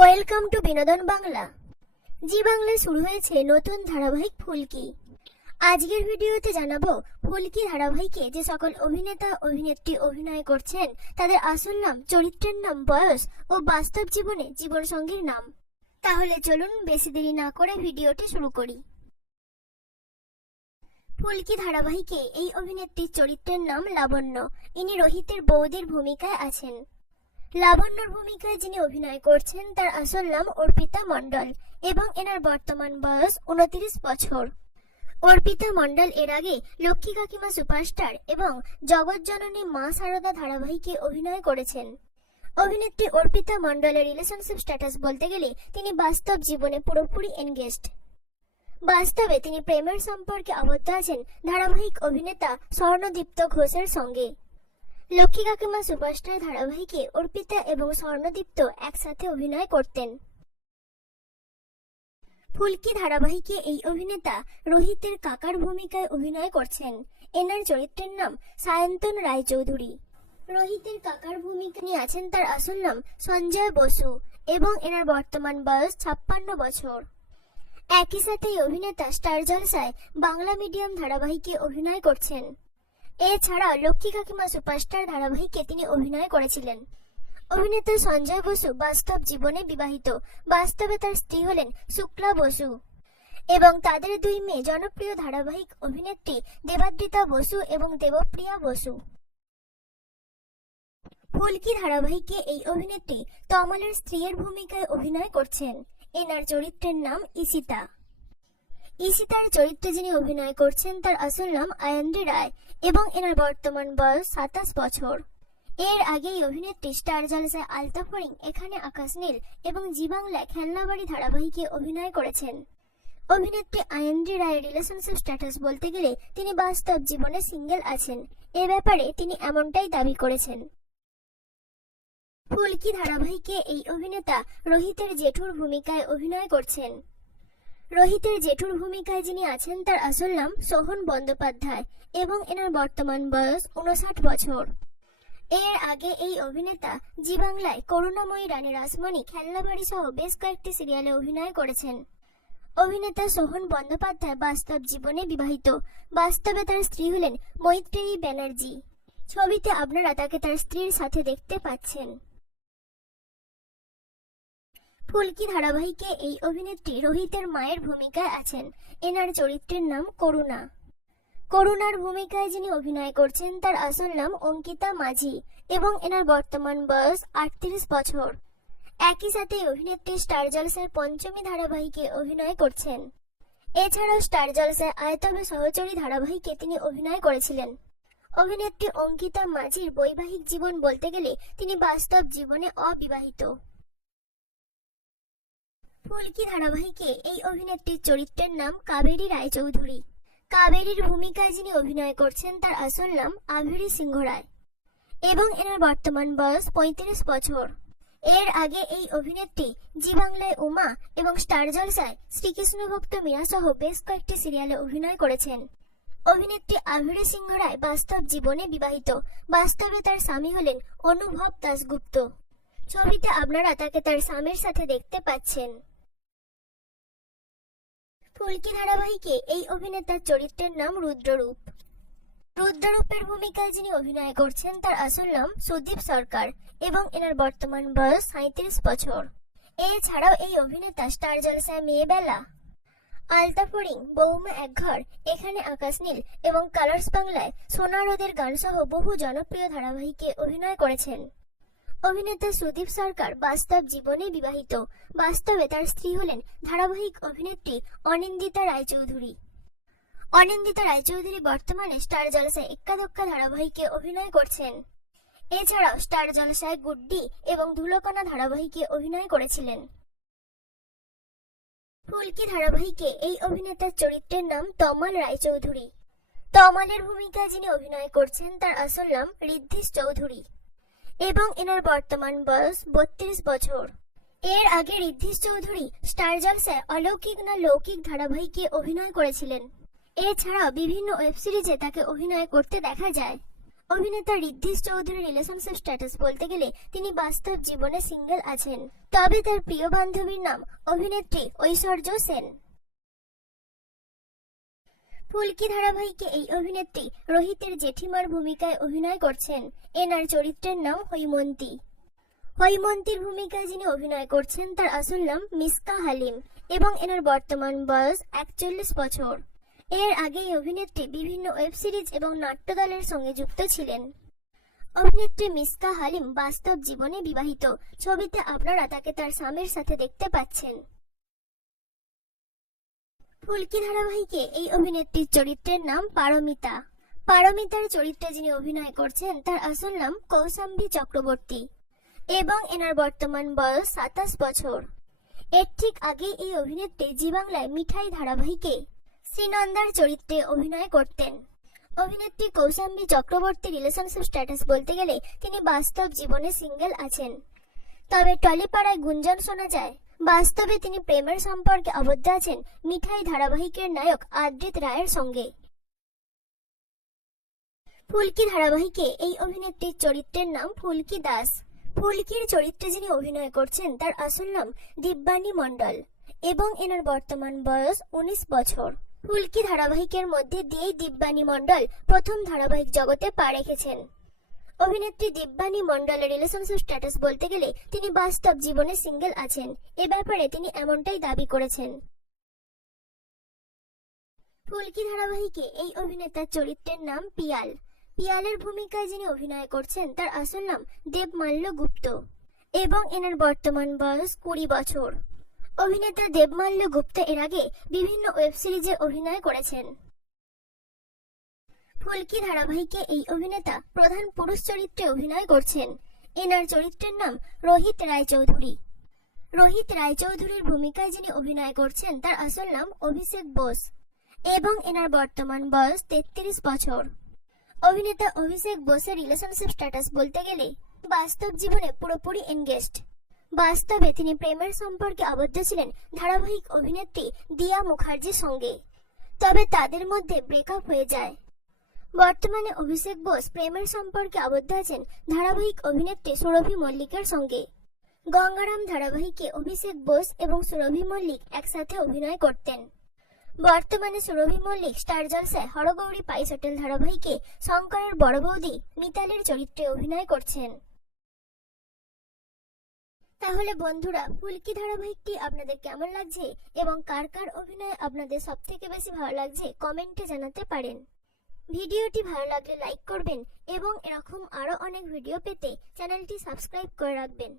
Welcome to বিনোদন বাংলা। জি বাংলায় শুরু হয়েছে নতুন ধারাবাহিক ফুলকি। আজকের ভিডিওতে জানাবো ফুলকি ধারাবাহিকে যে সকল অভিনেতা অভিনেত্রী অভিনয় করছেন তাদের আসল নাম, চরিত্রের নাম, বয়স ও বাস্তব জীবনে জীবন সঙ্গীর নাম। তাহলে চলুন বেশি দেরি না করে ভিডিওটি শুরু করি। ফুলকি ধারাবাহিকে এই অভিনেত্রীর চরিত্রের নাম লাবণ্য। ইনি রোহিতের বৌদির ভূমিকায় আছেন। লাবণ্যর ভূমিকায় যিনি অভিনয় করছেন তার আসল নাম অর্পিতা মণ্ডল এবং এনার বর্তমান বয়স 29 বছর। অর্পিতা মণ্ডল এর আগে লক্ষ্মী কাকিমা সুপারস্টার এবং জগৎজননী মা শারদা ধারাবাহিকে অভিনয় করেছেন। অভিনেত্রী অর্পিতা মণ্ডলের রিলেশনশিপ স্ট্যাটাস বলতে গেলে তিনি বাস্তব জীবনে পুরোপুরি এনগেজড। বাস্তবে তিনি প্রেমের সম্পর্কে আবদ্ধ আছেন ধারাবাহিক অভিনেতা স্বর্ণদীপ্ত ঘোষের সঙ্গে। লক্ষ্মী কাকিমা সুপারস্টার ধারাবাহিকে অর্পিতা এবং স্বর্ণদীপ্ত একসাথে অভিনয় করতেন। ফুলকি ধারাবাহিকে এই অভিনেতা রোহিতের কাকার ভূমিকায় অভিনয় করছেন। এনার চরিত্রের নাম সায়ন্তন রায়চৌধুরী। রোহিতের কাকার ভূমিকা নিয়ে আছেন তার আসল নাম সঞ্জয় বসু এবং এনার বর্তমান বয়স 56 বছর। একই সাথে এই অভিনেতা স্টার জলসায় বাংলা মিডিয়াম ধারাবাহিকে অভিনয় করছেন। এছাড়া লক্ষ্মী কাকিমা সুপারস্টার ধারাবাহিকে তিনি অভিনয় করেছিলেন। অভিনেতা সঞ্জয় বসু বাস্তব জীবনে বিবাহিত। বাস্তবে তার স্ত্রী হলেন শুক্লা বসু এবং তাদের দুই মেয়ে জনপ্রিয় ধারাবাহিক অভিনেত্রী দেবাদ্রিতা বসু এবং দেবপ্রিয়া বসু। ফুলকি ধারাবাহিকে এই অভিনেত্রী তমালের স্ত্রীর ভূমিকায় অভিনয় করছেন। এনার চরিত্রের নাম ঈশিতা। ঈশিতার চরিত্রে যিনি অভিনয় করছেন তার আসল নাম আয়ন্দ্রী রায় এবং এনার বর্তমান বয়স 27 বছর। এর আগেই অভিনেত্রী স্টার জলসায় আলতা ফড়িং, এখানে আকাশ নীল এবং জি বাংলায় খেলনাবাড়ি ধারাবাহিকে অভিনয় করেছেন। অভিনেত্রী আয়ন্দ্রী রায়ের রিলেশনশিপ স্ট্যাটাস বলতে গেলে তিনি বাস্তব জীবনে সিঙ্গেল আছেন। এ ব্যাপারে তিনি এমনটাই দাবি করেছেন। ফুলকি ধারাবাহিকে এই অভিনেতা রোহিতের জেঠুর ভূমিকায় অভিনয় করছেন। রোহিতের জেঠুর ভূমিকায় যিনি আছেন তার আসল নাম সোহন বন্দ্যোপাধ্যায় এবং এনার বর্তমান বয়স 59 বছর। এর আগে এই অভিনেতা জি বাংলায় করুণাময়ী রানী রাসমণি, খেলনাবাড়ি সহ বেশ কয়েকটি সিরিয়ালে অভিনয় করেছেন। অভিনেতা সোহন বন্দ্যোপাধ্যায় বাস্তব জীবনে বিবাহিত। বাস্তবে তার স্ত্রী হলেন মৈত্রেয়ী ব্যানার্জি। ছবিতে আপনারা তাকে তার স্ত্রীর সাথে দেখতে পাচ্ছেন। ফুলকি ধারাবাহিকে এই অভিনেত্রী রোহিতের মায়ের ভূমিকায় আছেন। এনার চরিত্রের নাম করুণা। করুণার ভূমিকায় যিনি অভিনয় করছেন তার আসল নাম অঙ্কিতা মাঝি এবং এনার বর্তমান বয়স 38 বছর। একই সাথে অভিনেত্রী স্টার জলসায় পঞ্চমী ধারাবাহিকে অভিনয় করছেন। এছাড়াও স্টার জলসায় আয়তবে সহচরী ধারাবাহিকে তিনি অভিনয় করেছিলেন। অভিনেত্রী অঙ্কিতা মাঝির বৈবাহিক জীবন বলতে গেলে তিনি বাস্তব জীবনে অবিবাহিত। ফুলকি ধারাবাহিকে এই অভিনেত্রীর চরিত্রের নাম কাবেরী রায়চৌধুরী। কাবেরীর ভূমিকায় যিনি অভিনয় করছেন তার আসল নাম আভিরি সিংহ রায় এবং এনার বর্তমান বয়স 35 বছর। এর আগে এই অভিনেত্রী জি বাংলায় উমা এবং স্টার জলসায় শ্রীকৃষ্ণ ভক্ত মীরা সহ বেশ কয়েকটি সিরিয়ালে অভিনয় করেছেন। অভিনেত্রী আভিরি সিংহ রায় বাস্তব জীবনে বিবাহিত। বাস্তবে তার স্বামী হলেন অনুভব দাশগুপ্ত। ছবিতে আপনারা তাকে তার স্বামীর সাথে দেখতে পাচ্ছেন। ফুলকি ধারাবাহিকে এই অভিনেতার চরিত্রের নাম রুদ্ররূপ। রুদ্ররূপের ভূমিকায় যিনি অভিনয় করছেন তার আসল নাম সুদীপ সরকার এবং এনার বর্তমান বয়স 37 বছর। এছাড়াও এই অভিনেতা স্টার জলসায় মেয়েবেলা, আলতা ফড়িং, বৌমা একঘর, এখানে আকাশ নীল এবং কালার্স বাংলায় সোনা রোদের গান সহ বহু জনপ্রিয় ধারাবাহিকে অভিনয় করেছেন। অভিনেতা সুদীপ সরকার বাস্তব জীবনে বিবাহিত। বাস্তবে তার স্ত্রী হলেন ধারাবাহিক অভিনেত্রী অনিন্দিতা রায়চৌধুরী। অনিন্দিতা রায়চৌধুরী বর্তমানে স্টার জলসায় এক্কা দোক্কা ধারাবাহিকে অভিনয় করছেন। এছাড়াও স্টার জলসায় গুড্ডি এবং ধুলোকণা ধারাবাহিকে অভিনয় করেছিলেন। ফুলকি ধারাবাহিকে এই অভিনেতার চরিত্রের নাম তমাল রায়চৌধুরী। তমালের ভূমিকায় যিনি অভিনয় করছেন তার আসল নাম ঋদ্ধিশ চৌধুরী এবং এনার বর্তমান বয়স 32 বছর। এর আগে ঋদ্ধিশ চৌধুরী স্টার জলসায় অলৌকিক না লৌকিক ধারাবাহিকে অভিনয় করেছিলেন। এছাড়াও বিভিন্ন ওয়েব সিরিজে তাকে অভিনয় করতে দেখা যায়। অভিনেতা ঋদ্ধিশ চৌধুরীর রিলেশনশিপ স্ট্যাটাস বলতে গেলে তিনি বাস্তব জীবনে সিঙ্গেল আছেন। তবে তার প্রিয় বান্ধবীর নাম অভিনেত্রী ঐশ্বর্য সেন। ফুলকি ধারাবাহিকে এই অভিনেত্রী রোহিতের জেঠিমার ভূমিকায় অভিনয় করছেন। এনার চরিত্রের নাম হৈমন্তী। হৈমন্তীর ভূমিকায় যিনি অভিনয় করছেন তার আসল নাম মিসকা হালিম এবং এনার বর্তমান বয়স 41 বছর। এর আগে এই অভিনেত্রী বিভিন্ন ওয়েব সিরিজ এবং নাট্যদলের সঙ্গে যুক্ত ছিলেন। অভিনেত্রী মিসকা হালিম বাস্তব জীবনে বিবাহিত। ছবিতে আপনারা তাকে তার স্বামীর সাথে দেখতে পাচ্ছেন। ফুলকি ধারাবাহিকে এই অভিনেত্রীর চরিত্রের নাম পারমিতা। পারমিতার চরিত্রে যিনি অভিনয় করছেন তার আসল নাম কৌশাম্বী চক্রবর্তী এবং এনার বর্তমান বয়স 27 বছর। এর ঠিক আগে এই অভিনেত্রী জি বাংলায় মিঠাই ধারাবাহিকে শ্রীনন্দার চরিত্রে অভিনয় করতেন। অভিনেত্রী কৌশাম্বী চক্রবর্তী রিলেশনশিপ স্ট্যাটাস বলতে গেলে তিনি বাস্তব জীবনে সিঙ্গেল আছেন। তবে টলিপাড়ায় গুঞ্জন শোনা যায় বাস্তবে তিনি প্রেমের সম্পর্কে আবদ্ধ আছেন মিঠাই ধারাবাহিকের নায়ক আদ্রিত রায়ের সঙ্গে। ফুলকি ধারাবাহিকে এই অভিনেত্রীর চরিত্রের নাম ফুলকি দাস। ফুলকির চরিত্রে যিনি অভিনয় করছেন তার আসল নাম দিব্যানী মণ্ডল এবং এনার বর্তমান বয়স 19 বছর। ফুলকি ধারাবাহিকের মধ্যে দিয়েই দিব্যানী মণ্ডল প্রথম ধারাবাহিক জগতে পা রেখেছেন। অভিনেত্রী দিব্যানী মণ্ডলের রিলেশনশিপ স্ট্যাটাস বলতে গেলে তিনি বাস্তব জীবনে সিঙ্গেল আছেন। এ ব্যাপারে তিনি এমনটাই দাবি করেছেন। ফুলকি ধারাবাহিকে এই অভিনেতার চরিত্রের নাম পিয়াল। পিয়ালের ভূমিকায় যিনি অভিনয় করছেন তার আসল নাম দেবমাল্য গুপ্ত এবং এনার বর্তমান বয়স 20 বছর। অভিনেতা দেবমাল্য গুপ্ত এর আগে বিভিন্ন ওয়েব সিরিজে অভিনয় করেছেন। ফুলকি ধারাবাহিকে এই অভিনেতা প্রধান পুরুষ চরিত্রে অভিনয় করছেন। এনার চরিত্রের নাম রোহিত রায়চৌধুরী। রোহিত রায়চৌধুরীর ভূমিকায় যিনি অভিনয় করছেন তার আসল নাম অভিষেক বোস এবং এনার বর্তমান বয়স 33 বছর। অভিনেতা অভিষেক বোসের রিলেশনশিপ স্ট্যাটাস বলতে গেলে বাস্তব জীবনে পুরোপুরি এনগেজড। বাস্তবে তিনি প্রেমের সম্পর্কে আবদ্ধ ছিলেন ধারাবাহিক অভিনেত্রী দিয়া মুখার্জির সঙ্গে, তবে তাদের মধ্যে ব্রেকআপ হয়ে যায়। বর্তমানে অভিষেক বোস প্রেমের সম্পর্কে আবদ্ধ আছেন ধারাবাহিক অভিনেত্রী সুরভি মল্লিকের সঙ্গে। গঙ্গারাম ধারাবাহিকে অভিষেক বোস এবং সুরভি মল্লিক একসাথে অভিনয় করতেন। বর্তমানে সুরভি মল্লিক স্টার জলসায় হরগৌরী পাইস হোটেল ধারাবাহিকে শঙ্করের বড় বৌদি মিতালির চরিত্রে অভিনয় করছেন। তাহলে বন্ধুরা, ফুলকি ধারাবাহিকটি আপনাদের কেমন লাগছে এবং কার কার অভিনয় আপনাদের সবথেকে বেশি ভালো লাগছে কমেন্টে জানাতে পারেন। ভিডিওটি ভালো লাগলে লাইক করবেন এবং এরকম আরো অনেক ভিডিও পেতে চ্যানেলটি সাবস্ক্রাইব করে রাখবেন।